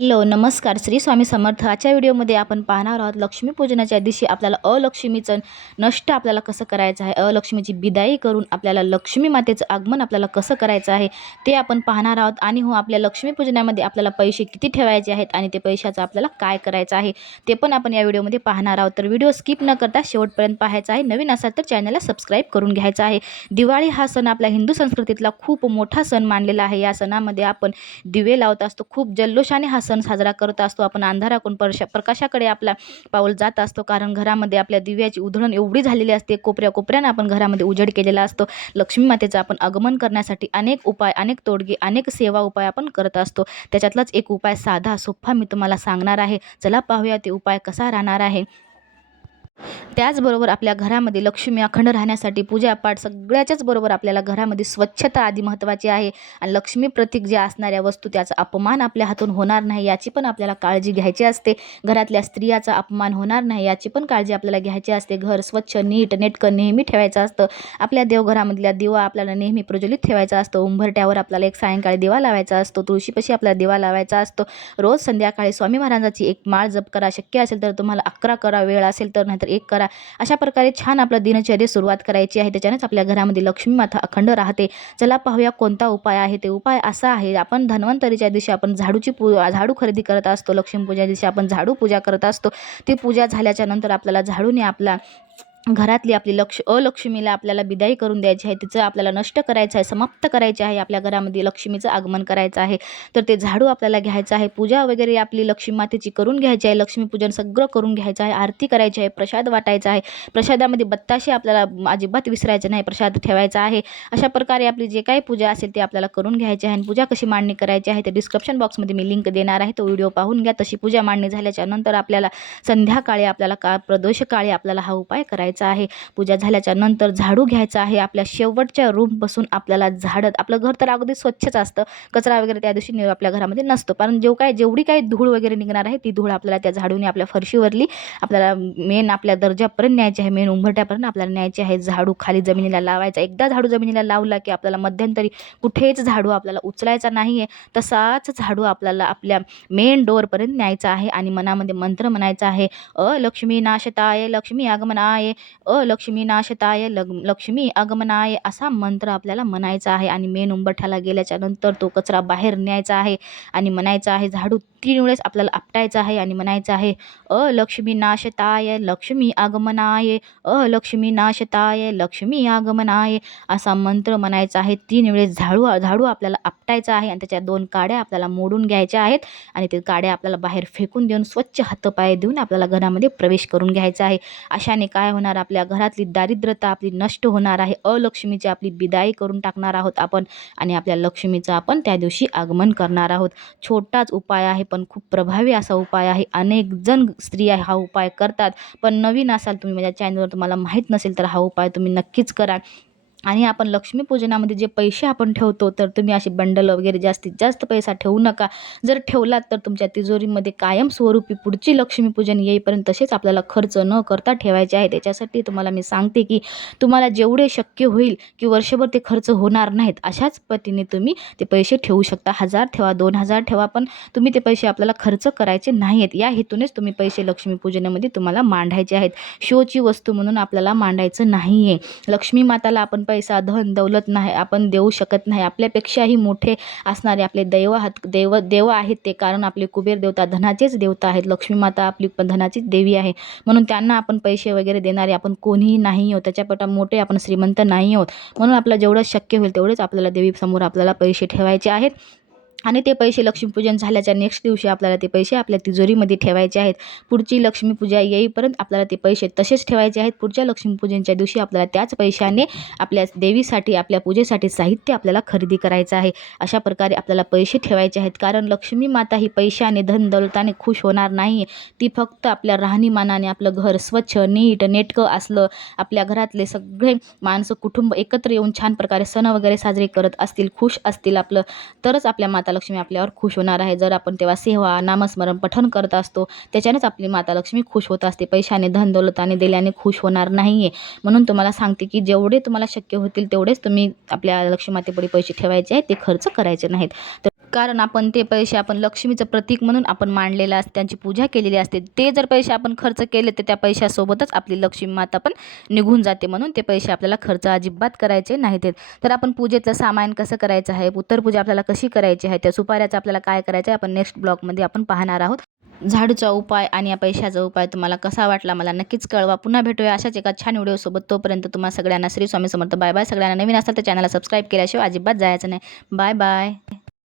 Hello नमस्कार. श्री स्वामी समर्थ. आजच्या व्हिडिओमध्ये आपण पाहणार आहोत लक्ष्मीपूजनाच्या दिवशी आपल्याला अलक्ष्मीचं नष्ट आपल्याला कसं करायचं आहे? अलक्ष्मीची बिदाई करून आपल्याला लक्ष्मी मातेचं आगमन आपल्याला कसं करायचं आहे? ते आपण पाहणार आहोत. आणि हो आपल्या लक्ष्मीपूजनामध्ये आपल्याला पैसे किती ठेवायचे आहेत आणि ते पैशाचं आपल्याला काय करायचं आहे? ते पण आपण या व्हिडिओमध्ये पाहणार आहोत. तर व्हिडिओ स्किप न करता शेवटपर्यंत पाहायचा आहे. नवीन असाल तर चॅनलला सबस्क्राईब करून घ्यायचा आहे. दिवाळी हा सण आपल्या हिंदू संस्कृतीतला खूप मोठा सण मानलेला आहे. या सणामध्ये आपण दिवे लावत असतो. खूप जल्लोषाने हा सण साजरा करत असतो. आपण अंधाराकडून परशा प्रकाशाकडे आपला पाऊल जात असतो. कारण घरामध्ये आपल्या दिव्याची उधळण एवढी झालेली असते. कोपऱ्या कोपऱ्यानं आपण घरामध्ये उजेड केलेला असतो. लक्ष्मी मातेचं आपण आगमन करण्यासाठी अनेक उपाय अनेक तोडगे अनेक सेवा उपाय आपण करत असतो. त्याच्यातलाच एक उपाय साधा सोपा मी तुम्हाला सांगणार आहे. चला पाहूया ते उपाय कसा राहणार आहे. त्याचबरोबर आपल्या घरामध्ये लक्ष्मी अखंड राहण्यासाठी पूजापाठ सगळ्याच्याच बरोबर आपल्याला घरामध्ये स्वच्छता आधी महत्त्वाची आहे. आणि लक्ष्मी प्रतीक जे असणाऱ्या वस्तू त्याचा अपमान आपल्या हातून होणार नाही याची पण आपल्याला काळजी घ्यायची असते. घरातल्या स्त्रियाचा अपमान होणार नाही याची पण काळजी आपल्याला घ्यायची असते. घर स्वच्छ नीट नेटकं नेहमी ठेवायचं असतं. आपल्या देवघरामधल्या दिवा आपल्याला नेहमी प्रज्वलित ठेवायचा असतो. उंबरट्यावर आपल्याला एक सायंकाळी दिवा लावायचा असतो. तुळशीपाशी आपल्याला दिवा लावायचा असतो. रोज संध्याकाळी स्वामी महाराजांची एक माळ जप करा. शक्य असेल तर तुम्हाला अकरा करा. वेळ असेल तर नाहीतर एक करा. अशा प्रकारे छान आपलं दिनचर्या सुरुवात करायची आहे. त्याच्यानेच आपल्या घरामध्ये लक्ष्मी माता अखंड राहते. चला पाहूया कोणता उपाय आहे. ते उपाय असा आहे. आपण धन्वंतरीच्या दिवशी आपण झाडूची पू झाडू खरेदी करत असतो. लक्ष्मीपूजा दिवशी आपण झाडू पूजा करत असतो. ती पूजा झाल्याच्यानंतर आपल्याला झाडूने आपला घरातली आपली लक्ष अलक्ष्मीला आपल्याला बिदाई करून द्यायची आहे तिचं आपल्याला नष्ट करायचं आहे समाप्त करायचे आहे आपल्या घरामध्ये लक्ष्मीचं आगमन करायचं आहे. तर ते झाडू आपल्याला घ्यायचं आहे पूजा वगैरे आपली लक्ष्मी मातेची करून घ्यायची आहे लक्ष्मीपूजन सगळं करून घ्यायचं आहे आरती करायची आहे प्रसाद वाटायचा आहे. प्रसादामध्ये बत्ताशे आपल्याला अजिबात विसरायचं नाही प्रसाद ठेवायचा आहे. अशा प्रकारे आपली जे काही पूजा असेल ते आपल्याला करून घ्यायची आहे आणि पूजा कशी मांडणी करायची आहे ते डिस्क्रिप्शन बॉक्समध्ये मी लिंक देणार आहे तो व्हिडिओ पाहून घ्या. तशी पूजा मांडणी झाल्याच्यानंतर आपल्याला संध्याकाळी आपल्याला का प्रदोषकाळी आपल्याला हा उपाय करायचा आहे. पूजा झाल्याच्यानंतर झाडू घ्यायचा आहे. आपल्या शेवटच्या रूमपासून आपल्याला झाडत आपलं घर तर अगदी स्वच्छच असतं. कचरा वगैरे त्या दिवशी आपल्या घरामध्ये नसतो. कारण जेव काय जेवढी काही धूळ वगैरे निघणार आहे ती धूळ आपल्याला त्या झाडूने आपल्या फरशीवरली आपल्याला मेन आपल्या दर्जापर्यंत न्यायची आहे. मेन उंबरट्यापर्यंत आपल्याला न्यायची आहे. झाडू खाली जमिनीला लावायचा. एकदा झाडू जमिनीला लावला की आपल्याला मध्यंतरी कुठेच झाडू आपल्याला उचलायचा नाही आहे तसाच झाडू आपल्याला आपल्या मेन डोअरपर्यंत न्यायचा आहे आणि मनामध्ये मंत्र म्हणायचा आहे. अ लक्ष्मी नाशताय लक्ष्मी आगमनाय. अ लक्ष्मी नाशताय लग लक्ष्मी आगमनाय असा मंत्र आपल्याला म्हणायचा आहे आणि मेन उंबठ्याला गेल्याच्यानंतर तो कचरा बाहेर न्यायचा आहे आणि म्हणायचा आहे झाडू तीन वेळेस आपल्याला आपटायचा आहे आणि म्हणायचं आहे अ लक्ष्मी नाशताय लक्ष्मी आगमनाय अ लक्ष्मी नाशताय लक्ष्मी आगमनाय असा मंत्र म्हणायचा आहे. तीन वेळेस झाडू झाडू आपल्याला आपटायचा आहे आणि त्याच्या दोन काड्या आपल्याला मोडून घ्यायच्या आहेत आणि ते काड्या आपल्याला बाहेर फेकून देऊन स्वच्छ हातपाय देऊन आपल्याला घरामध्ये प्रवेश करून घ्यायचा आहे. अशाने काय होणार आपल्या घरातली दारिद्रता आपली नष्ट होणार आहे अलक्ष्मीची आपली बिदाई करून टाकणार आहोत आपण आणि आपल्या लक्ष्मीचं आपण त्या दिवशी आगमन करणार आहोत. छोटाच उपाय आहे पण खूप प्रभावी असा उपाय आहे. अनेक जण स्त्रिया हा उपाय करतात. पण नवीन असाल तुम्ही माझ्या चॅनलवर तुम्हाला माहीत नसेल तर हा उपाय तुम्ही नक्कीच करा. आणि आपण लक्ष्मीपूजनामध्ये जे पैसे आपण ठेवतो तर तुम्ही असे बंडल वगैरे जास्तीत जास्त पैसा ठेवू नका. जर ठेवलात तर तुमच्या तिजोरीमध्ये कायमस्वरूपी पुढची लक्ष्मीपूजन येईपर्यंत तसेच आपल्याला खर्च न करता ठेवायचे आहे. त्याच्यासाठी तुम्हाला मी सांगते की तुम्हाला जेवढे शक्य होईल की वर्षभर ते खर्च होणार नाहीत अशाच पद्धतीने तुम्ही ते पैसे ठेवू शकता. हजार ठेवा दोन हजार ठेवा पण तुम्ही ते पैसे आपल्याला खर्च करायचे नाही आहेत या हेतूनेच तुम्ही पैसे लक्ष्मीपूजनामध्ये तुम्हाला मांडायचे आहेत. शोची वस्तू म्हणून आपल्याला मांडायचं नाही आहे लक्ष्मी माताला आपण पैसा धन दौलत नाही आपण देऊ शकत नाही. आपल्यापेक्षाही मोठे असणारे आपले दैव हात देव देव आहेत ते. कारण आपले कुबेर देवता धनाचेच देवता आहेत. लक्ष्मी माता आपली पण धनाचीच देवी आहे. म्हणून त्यांना आपण पैसे वगैरे देणारे आपण कोणीही नाही आहोत. त्याच्यापटा मोठे आपण श्रीमंत नाही आहोत. म्हणून आपलं जेवढं शक्य होईल तेवढेच आपल्याला देवीसमोर आपल्याला पैसे ठेवायचे आहेत. आणि ते पैसे लक्ष्मीपूजन झाल्याच्या नेक्स्ट दिवशी आपल्याला ते पैसे आपल्या तिजोरीमध्ये ठेवायचे आहेत. पुढची लक्ष्मीपूजा येईपर्यंत आपल्याला ते पैसे तसेच ठेवायचे आहेत. पुढच्या लक्ष्मीपूजनच्या दिवशी आपल्याला त्याच पैशाने आपल्या देवीसाठी आपल्या पूजेसाठी साहित्य आपल्याला खरेदी करायचं आहे. अशा प्रकारे आपल्याला पैसे ठेवायचे आहेत. कारण लक्ष्मी माता ही पैशाने धन दौलताने खुश होणार नाही ती फक्त आपल्या राहणीमानाने आपलं घर स्वच्छ नीट नेटकं असलं आपल्या घरातले सगळे माणसं कुटुंब एकत्र येऊन छान प्रकारे सण वगैरे साजरे करत असतील खुश असतील आपलं तरच आपल्या माता माता लक्ष्मी आपल्यावर खुश होणार आहे. जर आपण तेव्हा सेवा नामस्मरण पठण करत असतो त्याच्यानेच आपली माता लक्ष्मी खुश होत असते. पैशाने धन दौलताने दिल्याने खुश होणार नाही आहे म्हणून तुम्हाला सांगते की जेवढे तुम्हाला शक्य होतील तेवढेच तुम्ही आपल्या लक्ष्मी मातेपुढे पैसे ठेवायचे आहेत. ते खर्च करायचे नाहीत. तर कारण आपण ते पैसे आपण लक्ष्मीचं प्रतीक म्हणून आपण मांडलेलं असते त्यांची पूजा केलेली असते. ते जर पैसे आपण खर्च केले तर त्या पैशासोबतच आपली लक्ष्मी माता पण निघून जाते म्हणून ते पैसे आपल्याला खर्च अजिबात करायचे नाहीत. तर आपण पूजेचं सामान कसं करायचं आहे? उत्तर पूजा आपल्याला कशी करायची आहे? त्या सुपाऱ्याचं आपल्याला काय करायचं आहे? आपण नेक्स्ट ब्लॉगमध्ये आपण पाहणार आहोत. झाडूचा उपाय आणि या पैशाचा उपाय तुम्हाला कसा वाटला मला नक्कीच कळवा. पुन्हा भेटूया अशाच एका छान व्हिडिओसोबत. तोपर्यंत तुम्हाला सगळ्यांना श्री स्वामी समर्थ. Bye bye. सगळ्यांना नवीन असाल तर चॅनलला सबस्क्राईब केल्याशिवाय अजिबात जायचं नाही. Bye bye.